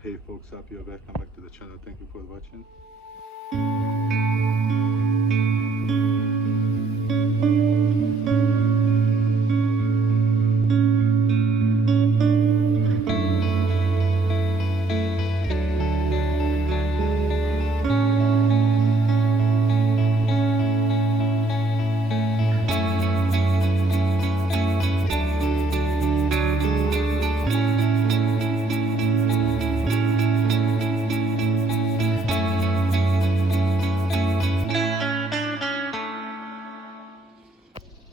Hey folks, happy you're back. Come back to the channel. Thank you for watching.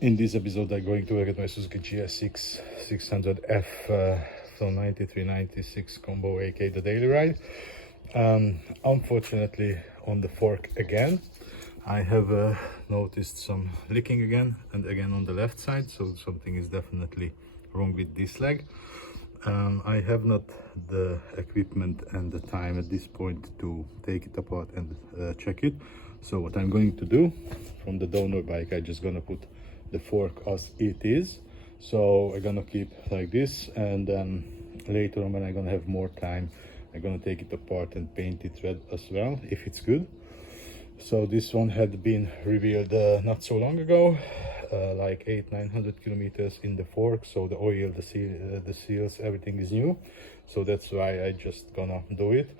In this episode, I'm going to work at my Suzuki Gsx600f from 9396 combo, aka the daily ride. Unfortunately, on the fork again, I have noticed some leaking again and again on the left side, so something is definitely wrong with this leg. I have not the equipment and the time at this point to take it apart and check it. So what I'm going to do, from the donor bike, I'm just gonna put the fork as it is. So I'm gonna keep like this, and then later on, when I'm gonna have more time, I'm gonna take it apart and paint it red as well, if it's good. So this one had been revealed not so long ago, like 800-900 kilometers in the fork. So the oil, the seals, everything is new. So that's why I just gonna do it.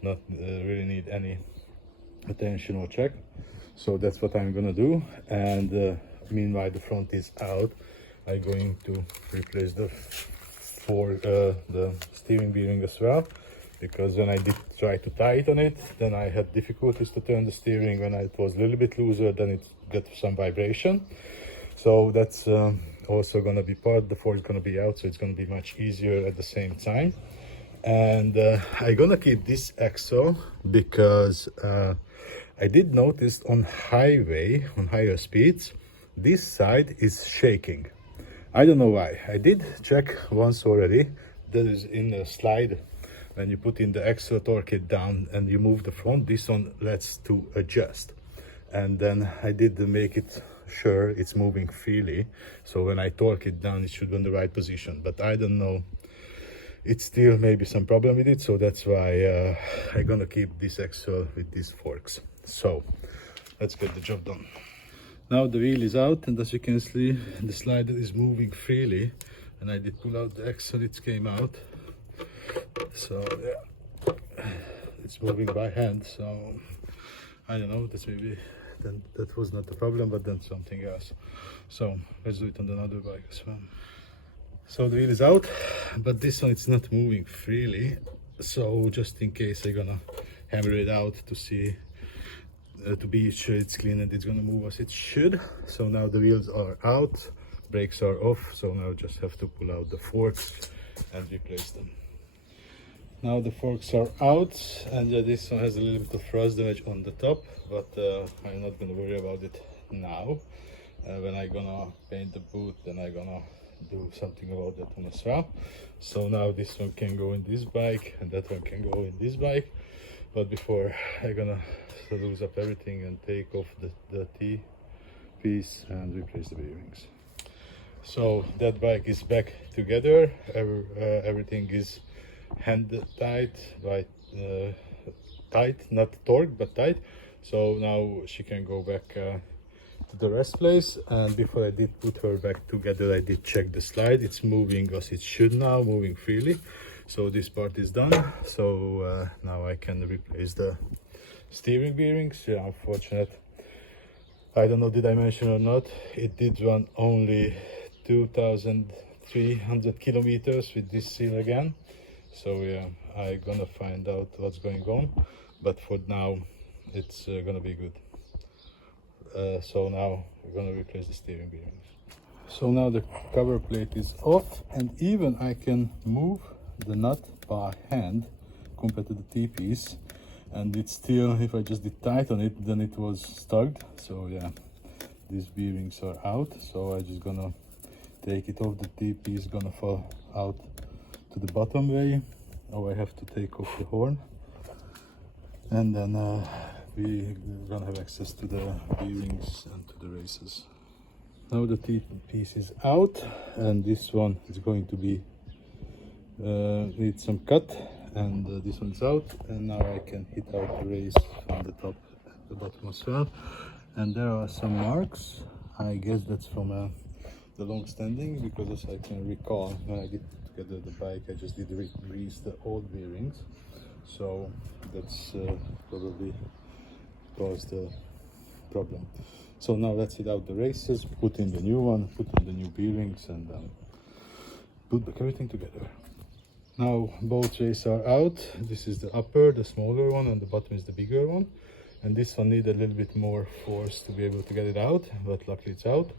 Not really need any attention or check. So that's what I'm gonna do. And meanwhile, the front is out. I'm going to replace the steering bearing as well, because when I did try to tighten it, then I had difficulties to turn the steering. When it was a little bit looser, then it got some vibration. So that's also gonna be part. The fork is gonna be out, so it's gonna be much easier at the same time. And I'm gonna keep this axle because I did notice on highway, on higher speeds, this side is shaking. I don't know why. I did check once already. That is in the slide. When you put in the axle, torque it down, and you move the front, this one lets to adjust. And then I did make it sure it's moving freely. So when I torque it down, it should be in the right position. But I don't know. It's still maybe some problem with it. So that's why I'm gonna keep this axle with these forks. So let's get the job done. Now the wheel is out, and as you can see, the slider is moving freely, and I did pull out the axle, it came out. So yeah, it's moving by hand. So I don't know, that's maybe, then that was not the problem, but then something else. So let's do it on another bike as well. So the wheel is out, but this one it's not moving freely. So just in case, I'm gonna hammer it out to see, to be sure it's clean and it's gonna move as it should. So now the wheels are out, brakes are off. So now just have to pull out the forks and replace them. Now the forks are out, and this one has a little bit of rust damage on the top, but I'm not gonna worry about it now. When I'm gonna paint the boot, then I'm gonna do something about that one as well. So now this one can go in this bike, and that one can go in this bike. But before, I'm gonna loose up everything and take off the T-piece and replace the bearings. So that bike is back together. Everything is hand tight, right? Tight, not torque, but tight. So now she can go back to the rest place. And before I did put her back together, I did check the slide. It's moving as it should now, moving freely. So this part is done. So now I can replace the steering bearings. Yeah, unfortunate. I don't know, did I mention or not, it did run only 2,300 kilometers with this seal again. So yeah, I'm gonna find out what's going on, but for now it's gonna be good. So now we're gonna replace the steering bearings. So now the cover plate is off, and even I can move the nut by hand compared to the T-piece, and it's still, if I just did tighten it, then it was stuck. So yeah, these bearings are out, so I'm just gonna take it off. The T-piece gonna fall out to the bottom way. Oh, I have to take off the horn, and then we're gonna have access to the bearings and to the races. Now the T-piece is out, and this one is going to be need some cut, and this one's out, and now I can hit out the race from the top and the bottom as well. And there are some marks. I guess that's from the long standing, because as I can recall, when I did together the bike, I just did grease the old bearings, so that's probably caused the problem. So now let's hit out the races, put in the new one, put in the new bearings, and put back everything together. Now both races are out. This is the upper, the smaller one, and the bottom is the bigger one. And this one needs a little bit more force to be able to get it out, but luckily it's out.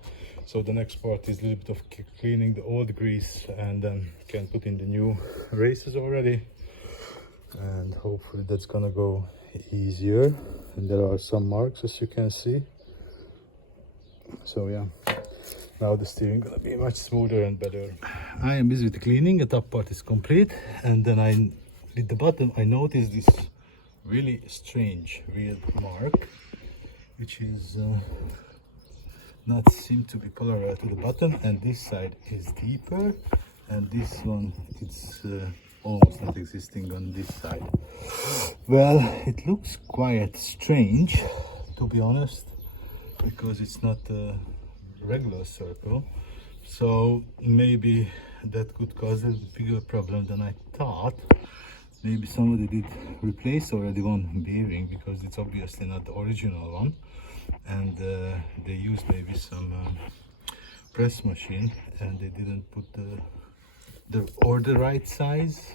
So the next part is a little bit of cleaning the old grease, and then can put in the new races already. And hopefully that's gonna go easier. And there are some marks, as you can see. So yeah, now the steering gonna be much smoother and better. I am busy with the cleaning. The top part is complete, and then I with the bottom I noticed this really strange weird mark, which is not seem to be parallel to the bottom, and this side is deeper, and this one it's almost not existing on this side. Well, it looks quite strange, to be honest, because it's not a regular circle, so maybe that could cause a bigger problem than I thought. Maybe somebody did replace already one bearing, because it's obviously not the original one, and they used maybe some press machine, and they didn't put the right size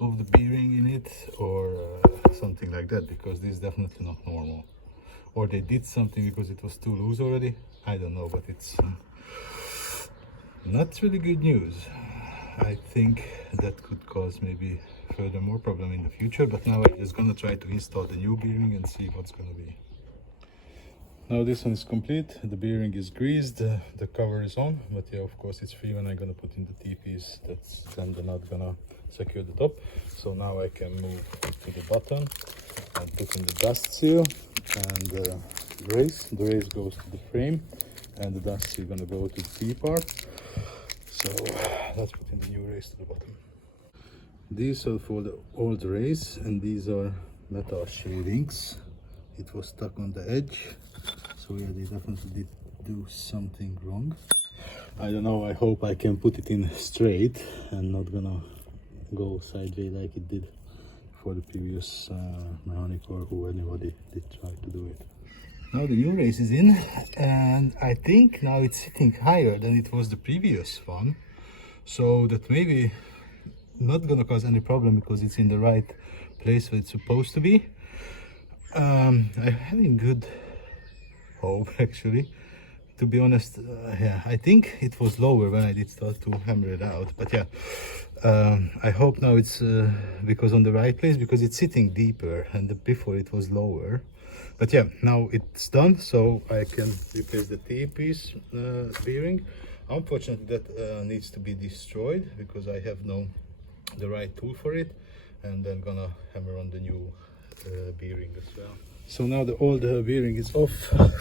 of the bearing in it, or something like that, because this is definitely not normal. Or they did something because it was too loose already. I don't know, but it's not really good news. I think that could cause maybe further more problem in the future, but now I'm just gonna try to install the new bearing and see what's gonna be. Now this one is complete, the bearing is greased, the cover is on, but yeah, of course it's free when I'm gonna put in the T-piece. That's then they're not gonna secure the top. So now I can move to the bottom and put in the dust seal and the race. The race goes to the frame, and the dust seal gonna go to the T part. So let's put in the new race to the bottom. These are for the old race, and these are metal shavings. It was stuck on the edge, so yeah, they definitely did do something wrong. I don't know, I hope I can put it in straight and not gonna go sideways like it did for the previous mechanic, or who anybody did try to do it. Now the new race is in, and I think now it's sitting higher than it was the previous one, so that maybe not gonna cause any problem, because it's in the right place where it's supposed to be. I'm having good hope, actually, to be honest. Yeah, I think it was lower when I did start to hammer it out, but yeah, I hope now it's because on the right place, because it's sitting deeper, and before it was lower. But yeah, now it's done, so I can replace the T-piece bearing. Unfortunately, that needs to be destroyed, because I have the right tool for it, and then gonna hammer on the new bearing as well. So now the old bearing is off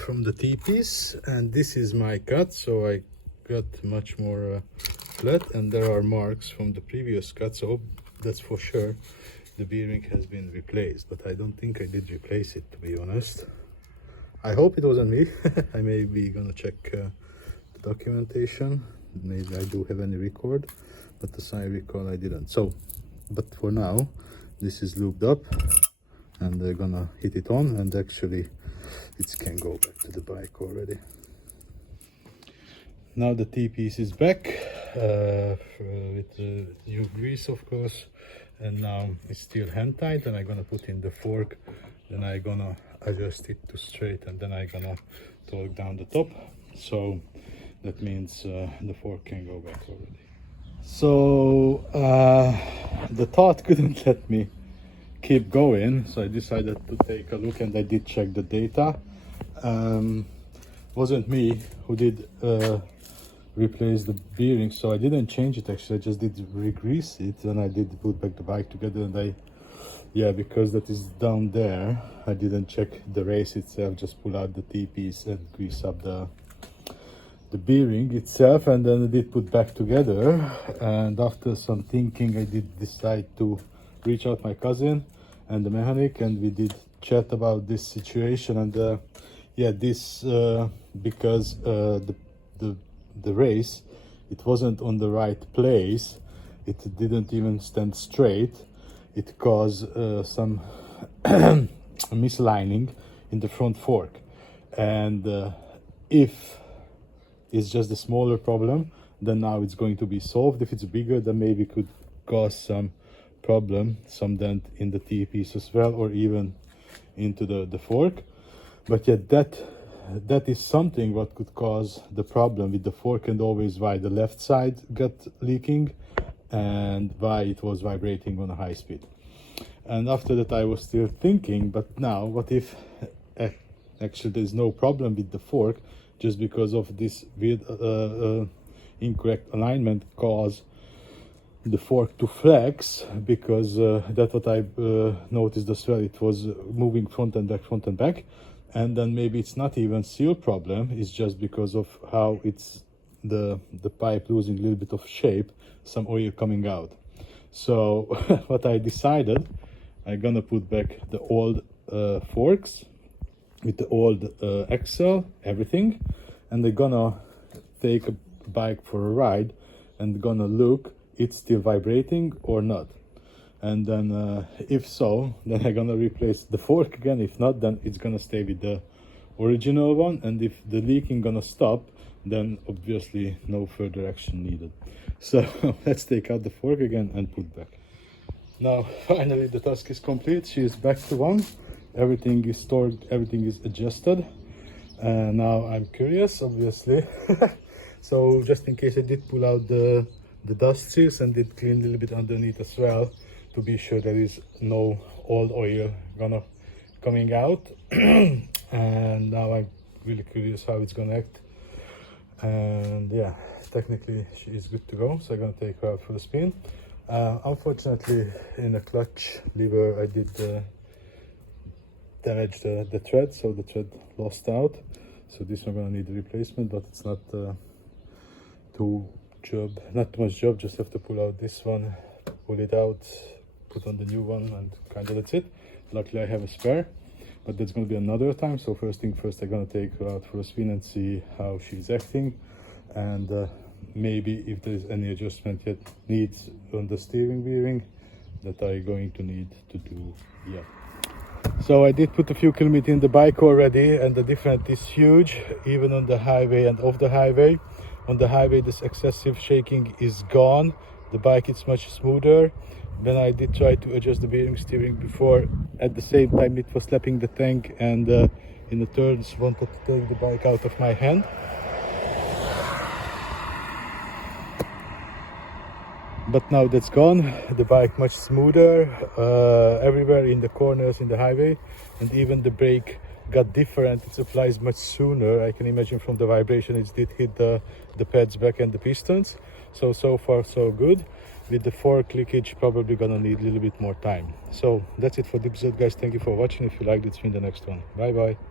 from the T-piece, and this is my cut, so I got much more flat, and there are marks from the previous cut, so that's for sure the bearing has been replaced. But I don't think I did replace it, to be honest. I hope it wasn't me. I may be gonna check the documentation. Maybe I do have any record, but as I recall, I didn't. So, but for now, this is lubed up, and they're gonna hit it on, and actually it can go back to the bike already. Now the T-piece is back with the new grease, of course, and now it's still hand tight, and I'm gonna put in the fork, then I'm gonna adjust it to straight, and then I'm gonna torque down the top, so that means the fork can go back already. So the thought couldn't let me keep going, so I decided to take a look, and I did check the data. Wasn't me who did replace the bearing, so I didn't change it. Actually, I just did re-grease it, and I did put back the bike together, and yeah, because that is down there, I didn't check the race itself, just pull out the T-piece and grease up the bearing itself, and then I did put back together. And after some thinking, I did decide to reach out my cousin and the mechanic, and we did chat about this situation. And yeah, this because the race, it wasn't on the right place, it didn't even stand straight. It caused some misalignment in the front fork. And if it's just a smaller problem, then now it's going to be solved. If it's bigger, then maybe it could cause some problem, some dent in the T-piece as well, or even into the fork. But yeah, that is something what could cause the problem with the fork, and always why the left side got leaking and why it was vibrating on a high speed. And after that I was still thinking, but now what if actually there's no problem with the fork, just because of this weird incorrect alignment cause the fork to flex, because that's what I noticed as well. It was moving front and back, and then maybe it's not even seal problem, it's just because of how it's the pipe losing a little bit of shape, some oil coming out. So what I decided, I'm gonna put back the old forks with the old axle, everything, and they're gonna take a bike for a ride and gonna look it's still vibrating or not. And then if so, then I'm gonna replace the fork again. If not, then it's gonna stay with the original one. And if the leaking gonna stop, then obviously no further action needed. So let's take out the fork again and put back. Now finally the task is complete. She is back to one. Everything is stored, everything is adjusted. Now I'm curious, obviously. So just in case I did pull out the dust seals and did clean a little bit underneath as well, to be sure there is no old oil coming out. And now I'm really curious how it's gonna act. And yeah, technically she is good to go, so I'm gonna take her out for a spin. Unfortunately, in the clutch lever I did damage the thread, so the thread lost out. So this one gonna need a replacement, but it's not too much job. Just have to pull out this one, pull it out, put on the new one, and kind of that's it. Luckily I have a spare, but that's going to be another time. So first thing first, I'm going to take her out for a spin and see how she's acting, and maybe if there's any adjustment yet needs on the steering bearing that I'm going to need to do. Yeah, so I did put a few kilometers in the bike already, and the difference is huge, even on the highway and off the highway. On the highway, this excessive shaking is gone. The bike is much smoother. When I did try to adjust the bearing steering before, at the same time it was slapping the tank, and in the turns wanted to take the bike out of my hand. But now that's gone. The bike much smoother everywhere, in the corners, in the highway, and even the brake got different. It applies much sooner. I can imagine from the vibration it did hit the pads back and the pistons. So far so good. With the fork leakage, probably gonna need a little bit more time. So that's it for the episode, guys. Thank you for watching. If you liked it, see you in the next one. Bye bye.